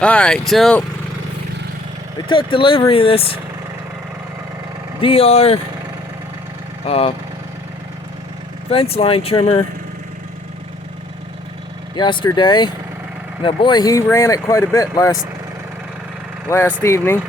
Alright, so I took delivery of this DR fence line trimmer yesterday. Now boy, he ran it quite a bit last evening.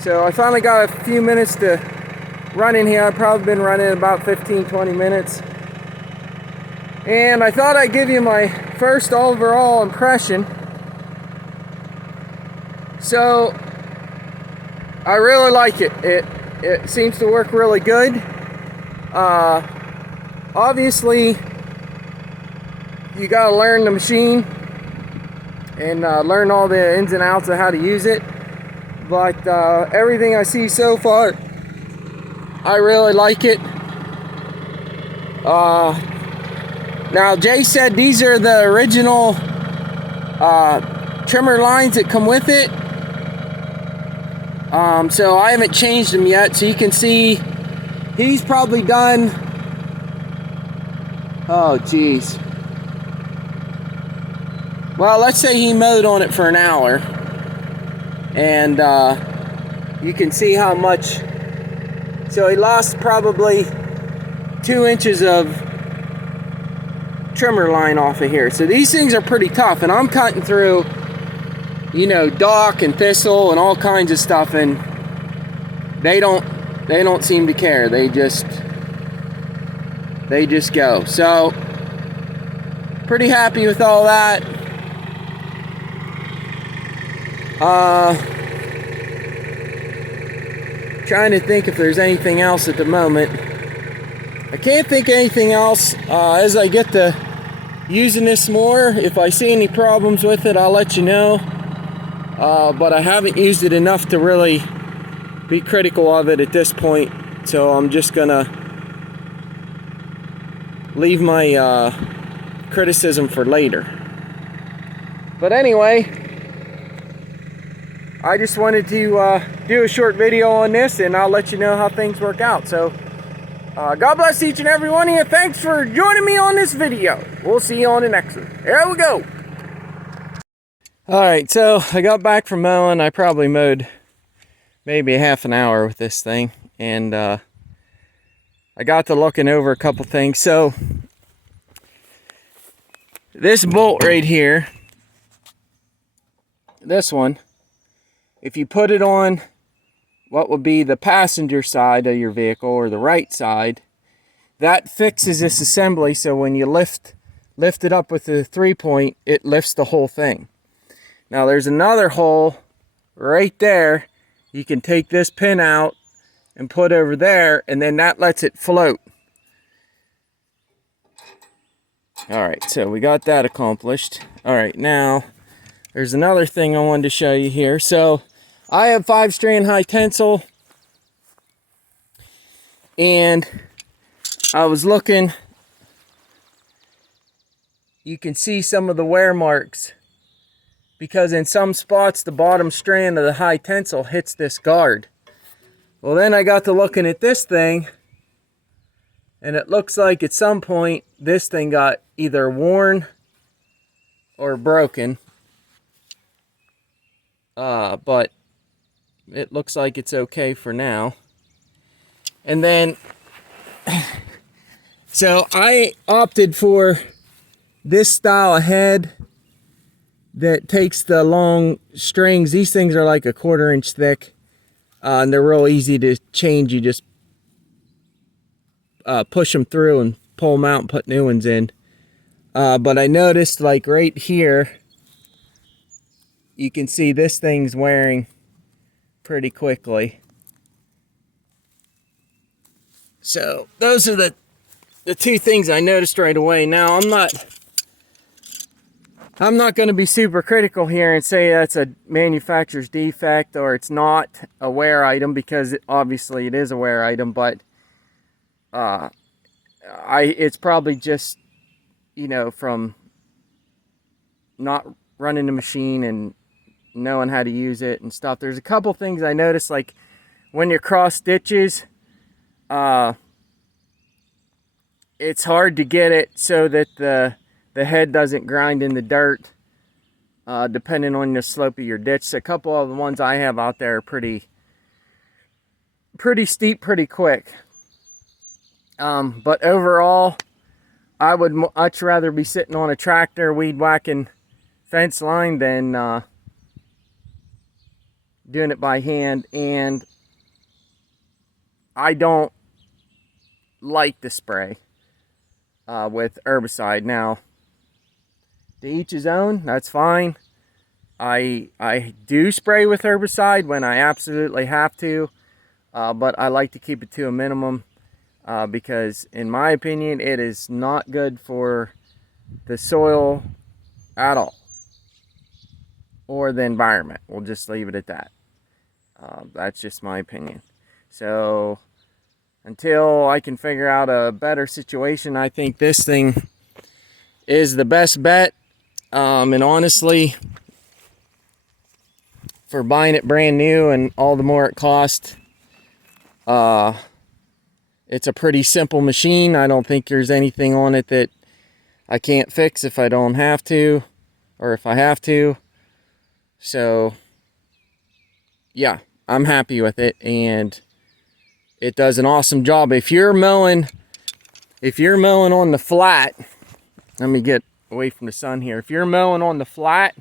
So I finally got a few minutes to run in here. I've probably been running about 15-20 minutes. And I thought I'd give you my first overall impression. So I really like it. It seems to work really good. Obviously, you gotta learn the machine and learn all the ins and outs of how to use it. But everything I see so far, I really like it. Now Jay said these are the original trimmer lines that come with it. So I haven't changed them yet, so you can see he's probably done, oh geez, well, let's say he mowed on it for an hour, and you can see how much. So he lost probably 2 inches of trimmer line off of here. So these things are pretty tough, and I'm cutting through, you know, dock and thistle and all kinds of stuff, and they don't seem to care. They just go. So pretty happy with all that. Trying to think if there's anything else at the moment. I can't think of anything else. As I get to using this more, if I see any problems with it, I'll let you know. But I haven't used it enough to really be critical of it at this point, so I'm just gonna leave my criticism for later. But anyway, I just wanted to do a short video on this, and I'll let you know how things work out. So God bless each and every one of you. Thanks for joining me on this video. We'll see you on the next one. Here we go. Alright, so I got back from mowing. I probably mowed maybe a half an hour with this thing, and I got to looking over a couple things. So this bolt right here, this one, if you put it on what would be the passenger side of your vehicle, or the right side, that fixes this assembly, so when you lift it up with the 3-point, it lifts the whole thing. Now there's another hole right there. You can take this pin out and put over there, and then that lets it float. Alright, so we got that accomplished. Alright, now there's another thing I wanted to show you here. So I have 5-strand high tensile, and I was looking, you can see some of the wear marks, because in some spots the bottom strand of the high tensile hits this guard. Well, then I got to looking at this thing, and it looks like at some point this thing got either worn or broken. But it looks like it's okay for now. And then, so I opted for this style of head that takes the long strings. These things are like a 1/4 inch thick, and they're real easy to change. You just push them through and pull them out and put new ones in. But I noticed, like right here, you can see this thing's wearing pretty quickly. So those are the two things I noticed right away. Now I'm not going to be super critical here and say that's a manufacturer's defect or it's not a wear item, because obviously it is a wear item, but it's probably just, you know, from not running the machine and knowing how to use it and stuff. There's a couple things I noticed, like when you cross stitches, it's hard to get it so that the head doesn't grind in the dirt depending on the slope of your ditch. A couple of the ones I have out there are pretty steep, pretty quick. But overall, I would much rather be sitting on a tractor weed whacking fence line than doing it by hand. And I don't like to spray with herbicide. Now, to each his own, that's fine. I do spray with herbicide when I absolutely have to, but I like to keep it to a minimum because in my opinion it is not good for the soil at all, or the environment. We'll just leave it at that. That's just my opinion. So until I can figure out a better situation, I think this thing is the best bet. And honestly, for buying it brand new and all the more it costs, it's a pretty simple machine. I don't think there's anything on it that I can't fix if I don't have to, or if I have to. So yeah, I'm happy with it, and it does an awesome job. If you're mowing on the flat, let me get away from the sun here. If you're mowing on the flat,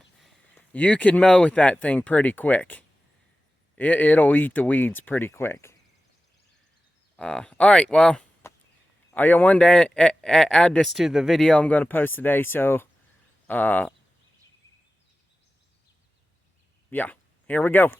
you can mow with that thing pretty quick. It'll eat the weeds pretty quick. All right, well, I wanted to add this to the video I'm going to post today. So, yeah, here we go.